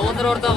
Olur orada.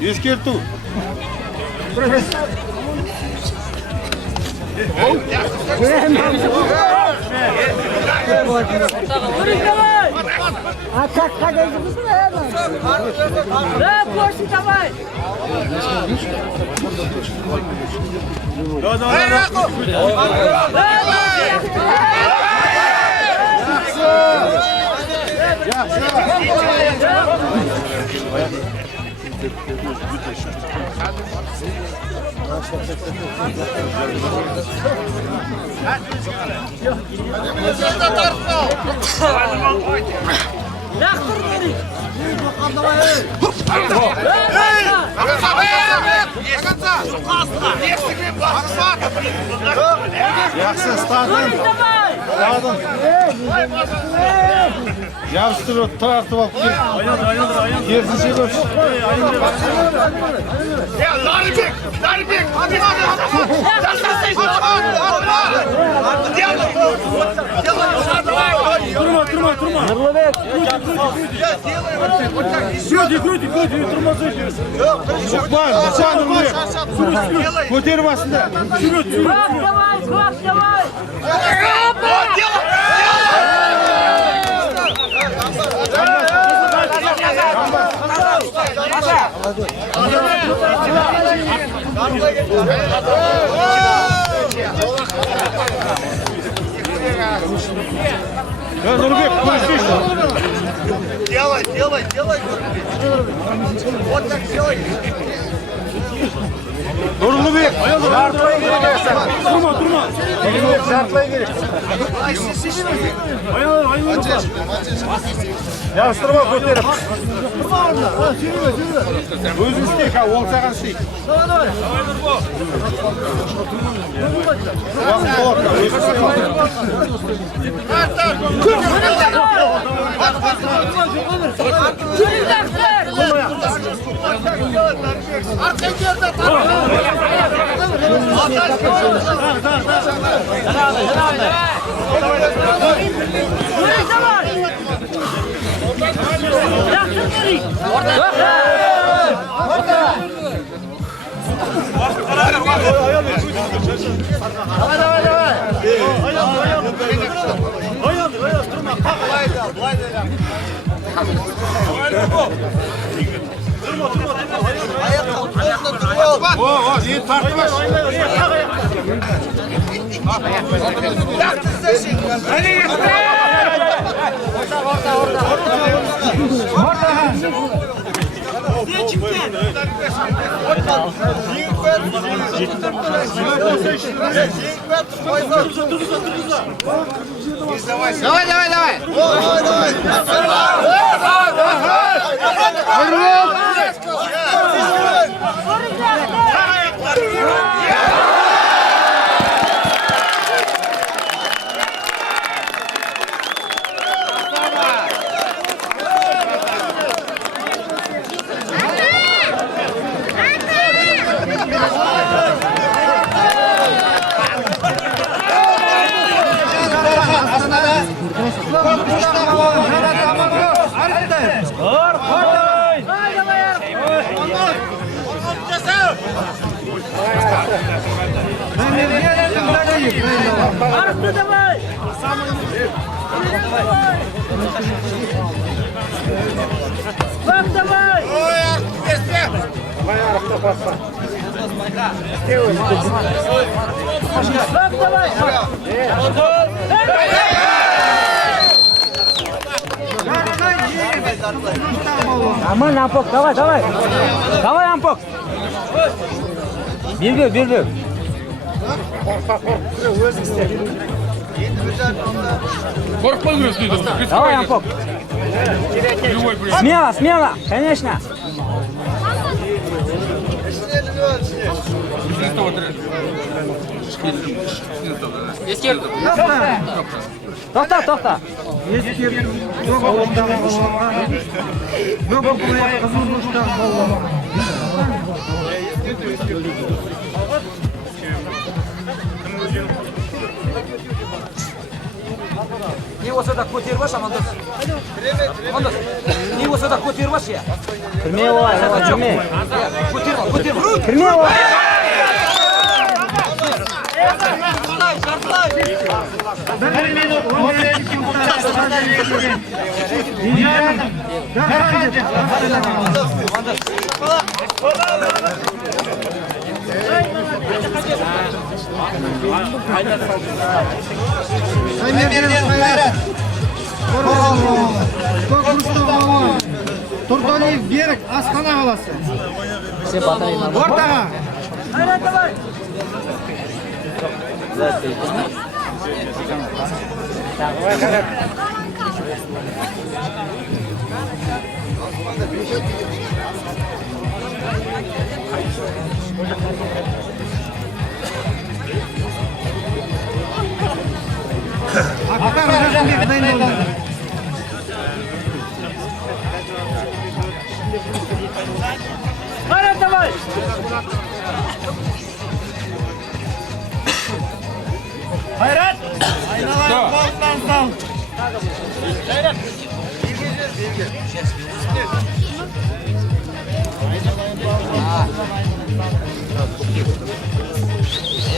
Ескерту. Атакқа келдіңіз бе? Көрсін давай. Yaxşı, stadın. Yavştırıp tartıp alıp gel. Gerisi koş. Daribek, hadi. Durma. Крути, тормозы. Çıkmaz, bıçağını vuruyor. Kötür basında. Давай. Ya Nurbek, koş. Делай. Вот так делай. Nurbek, şartlayı gerekirse. Durma. Şartlayı gerek. Aynen. Yavştırma kötürüp. Özü isteyik ha, olsağın şey. Давай. Vakit orta, özü isteyik. О, iyi tartmış. Давай. Arttı давай. Bak давай. Bak давай. Aman Ampok, давай, давай. Давай Ampok. Bir. Korkma diyorsun. Давай Ampok. Смело, конечно. Ескердім. Тоқта. Не болса да көтеріп аш, Амандос. Амандос, не болса да көтеріп аш, я. Кірме олай, кірме. Көтеріп. Кірме олай. Turtoliyev Berk, Astana qalasi. O'rtaga. Hayrat, давай. Aka Rajan dayın. Hayrat, давай. Hayrat. Aynalar koldan sal.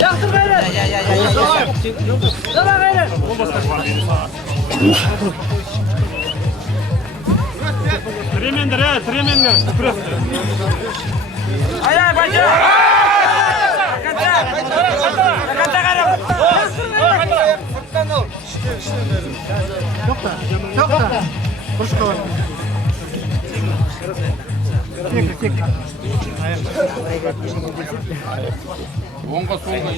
Yaktır Hayrat. Давай Hayrat. Tremendir. Hayır, bacı. Toqta. Qo'shqor. Tek. Onga solga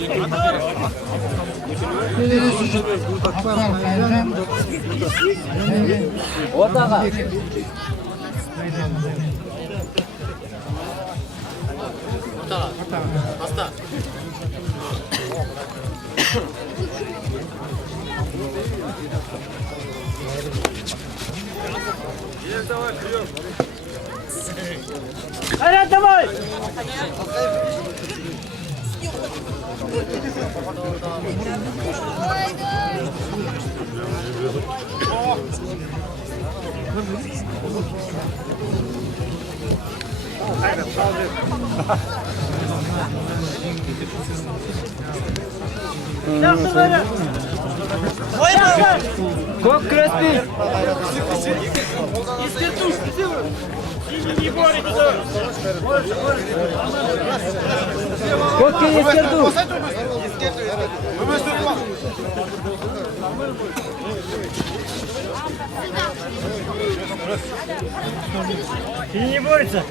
Ortaga. Hasta. Hayrat, давай. Yaktır Hayrat. Kok Kraspi. Kokki eskerdu. Не борется.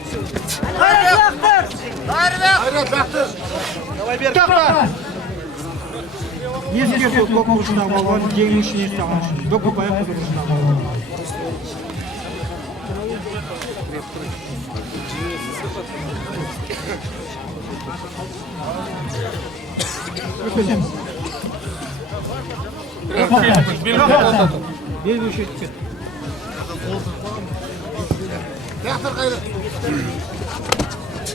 Hayrat, yaktır. Hayrat yaktır. Давай Берк. Toqta. Ескерсек kokmushdan balon, jengishni istagan. Dokupaya qudurishdan balon. Bir düşük. Yaktır Hayrat.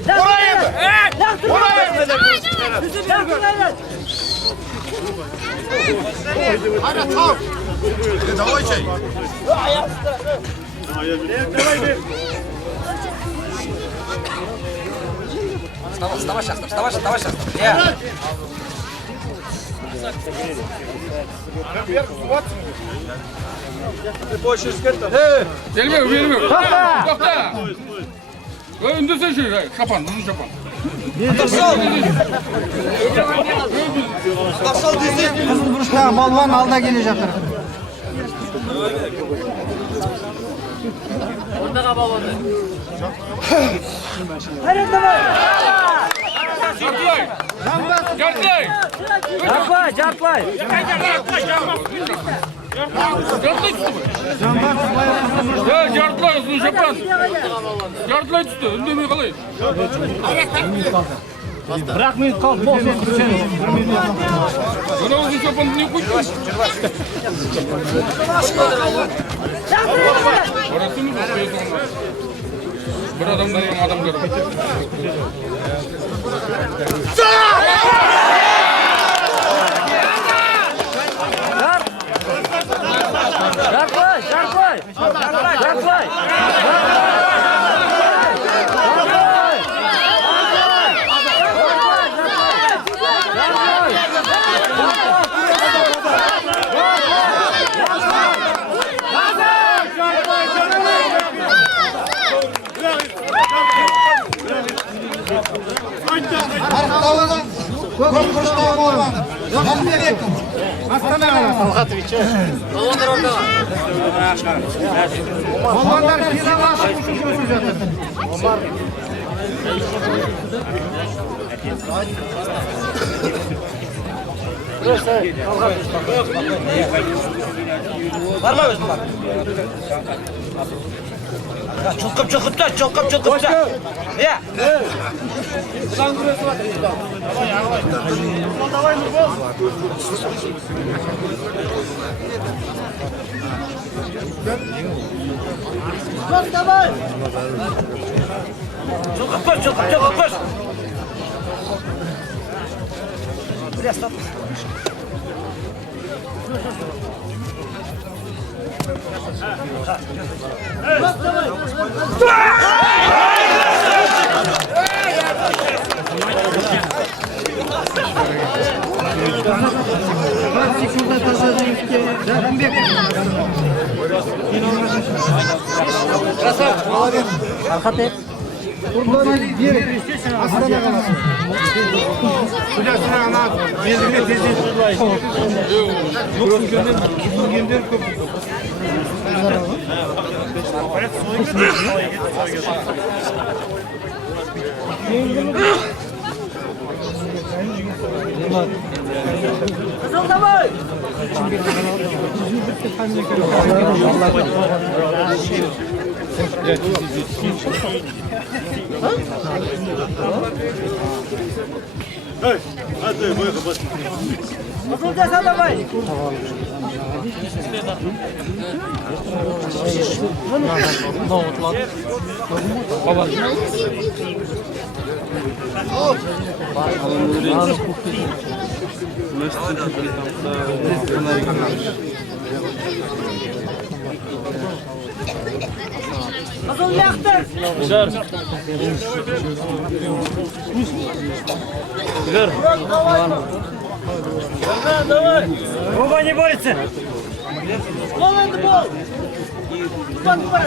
Yaktır Hayrat. Yaktır Hayrat. Hayrat sal. Давай çay. Вставай сейчас. Я. Gelmiyor. Toqta. Toqta. Öndürsün şöyle. Şapan. Qizil burishda balvon alda kela жатыр. Hayret davay. Jartlay! Jartlay, jartlay. Jartlay tuttu mu? Ya jartlay uzun şapan. Jartlay tuttu. Ündemeye kalay. Bırak minut kaldı. Bol sen. Bana uzun şapan niye koydun? Orası mı bakıyorsun? Bir adamlar yan adamlar. Jartlay, jartlay. Jartlay. Çok da. Ya. Çok koş. Biraz stop. Arxat. Buradan bir Aslan'a kalır. Kucasına ana. Yerine tezi. Yok gönder köp. Kızıl davay. Hadi boya kapat. Kızıl desa davay. Kızıl yaktır. Оба не борется. Голланды бол. Туфан бар.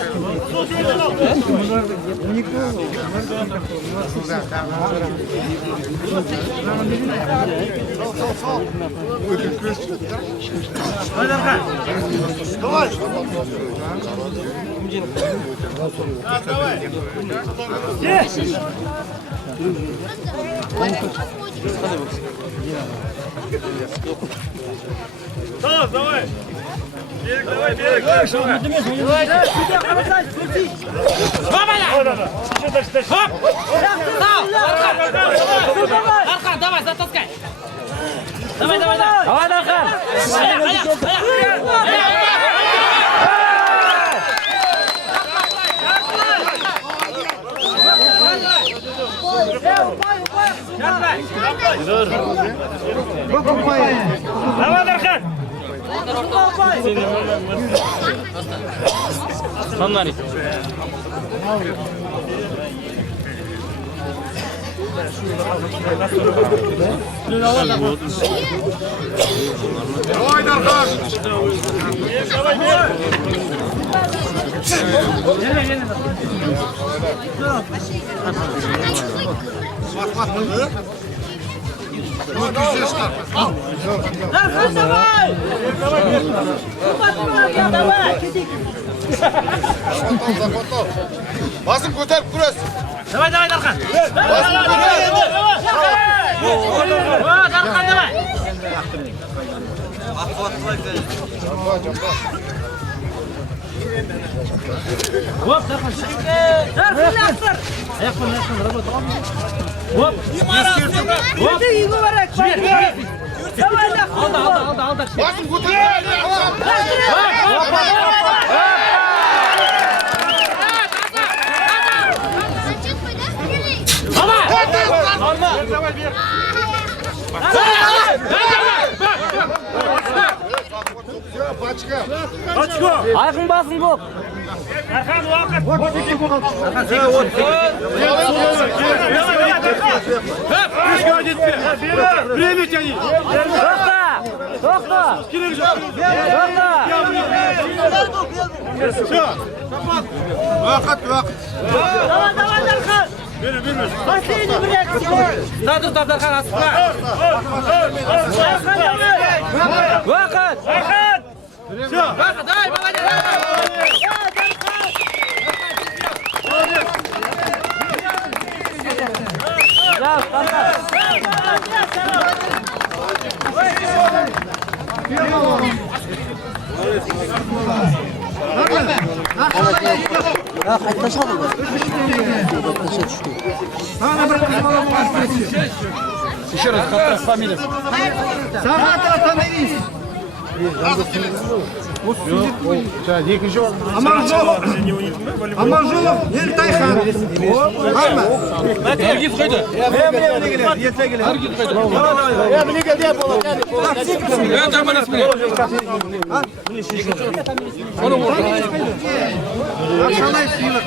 Давай. Tamam, давай. Берег, давай. Сюда қарасай, көрсей. Хоп! Арқан, давай, затаскай. Давай. Давай, Дархан. Давай, Дархан. Sanlar. Давай, Дархан. Бak. Darхан, давай. Давай. Basın ko'tarib kurash. Давай, давай, Дархан. Дархан, давай. Оп, Дархан. Дархан, яқтыр. Аяқпен, работа. Оп. Оп. Игі барак. Давай, Дархан. Алда. Basın ko'tarib. Ayqın basın bu. To'xta. Vaqt. Давай, Дархан. Последний брак. Status Darxan asıqla. Darхан, давай. Vaqt. Vaqt, day, Еще раз, как фамилия? Аманжолов Ертайхан. Барма. Наргиз қайда? Таманас міне. Ақшалай сыйлық.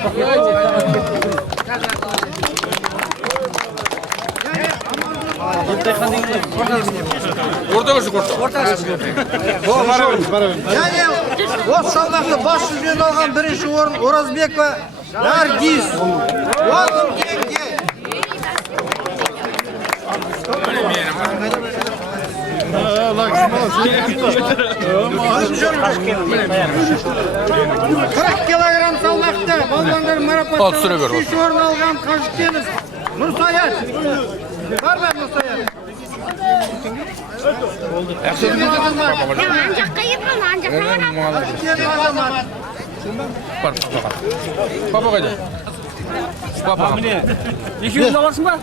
Ортаға шық, Және осы салмақты бас жүлдені алған бірінші орын Оразбекова Наргиз. 10 теңге. Килограмм салмақты балуандар Al, süre ver. марапатталып үшінші орын алған Қажыкенов Нұрсаят. Бар ма Нұрсаят? Анжаққа кетпе, анжаққа Азамат. Бар, папа қайда? Папа. Екеуін аласың ба?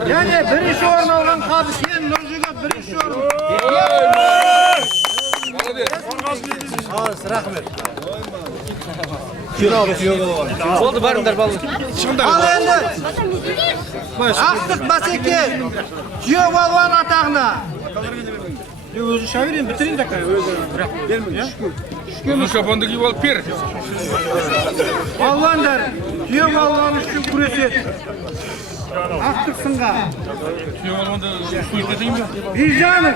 Және бірінші орын алған Қабыкен Нұржігіт бірінші орын. Oldu, barыңдар, балым. Ал енді ақтық бәсеке түйе балуан атағына. Өзі шаберейін, бітірейін де Onu şapandı gibi al, per. балуандар түйе балуан үшін күреседі. Ақтық сынға Tüyo olmadı, suyu dediğim mi? Бижанов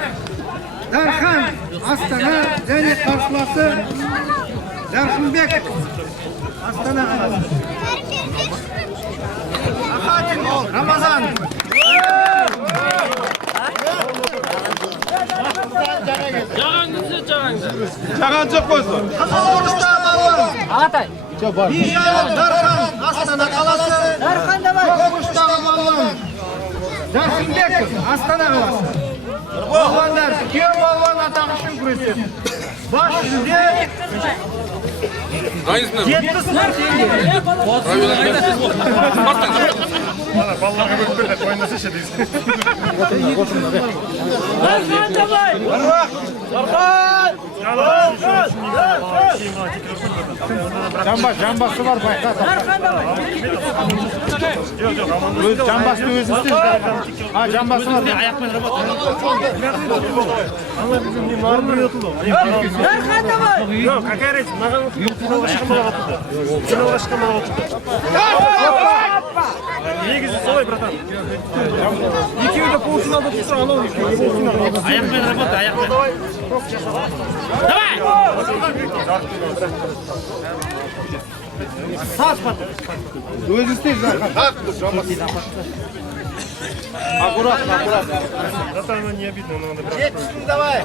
Дархан Астана және қарсыласы Жарқынбек Астана қаласы. Рамазан. Жаған жоқ қойсын. Қызылорда балуан. Ағатай. Бижанов Дархан Астана қаласы. Дархан, давай. Көкбұштағы балуан. Жарқынбек Астана қаласы. Балуандар түйе балуан атағы үшін күреседі. Бас жүлде Aynısını. 70 мың теңге. Балаларға бөліп берді, ойнасайшы дейсің. Дархан, давай. Жамбасы бар, байқа. Дархан, давай. Жамбасты өзін істейді. Жамбасы бар. Дархан, давай. Какая разница? Маған финалға шыққанға отыр. Финалға шыққанға отыр. Негізі солай, братан. Екеуі де полуфиналда тұрса, анау екеуі полуфиналда. Аяқпен работа, аяқпен. Давай. Сас батыр. Өзі істейді. Братан, ну не обидно, но надо брать. Жетsin давай.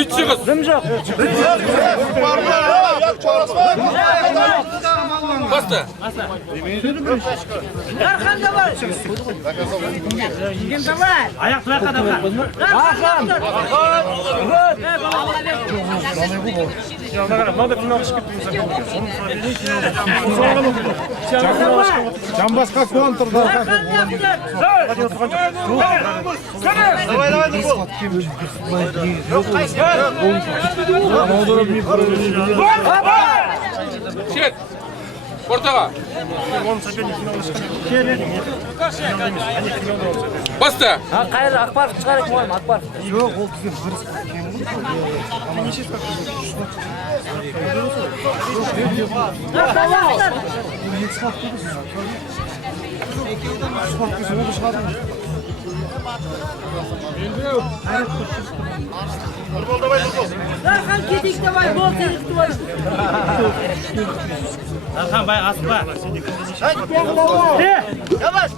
İççi kız. Bastı. Darkan давай. Kim давай? Ayak bırak adam bırak. Darkan. Ya надо finale çıkıp bir insan kalkıyor. Onun sonra finale çıkıyor. Жамбасқа контр Дархан. Darkan yaptı. Hadi oturacak. Давай, давай, Нурбол. Çek. Ortağa. Onun соперник finale çıkıyor. Они finalde olacak. Bastı. Qayerda Akbarov chiqar ekan, Akbarov. Жоқ, ол кісі бірісі. Darkan yaptı. Darkan kedik давай, бол kedik давай. Erkan Bay asma. Yavaş.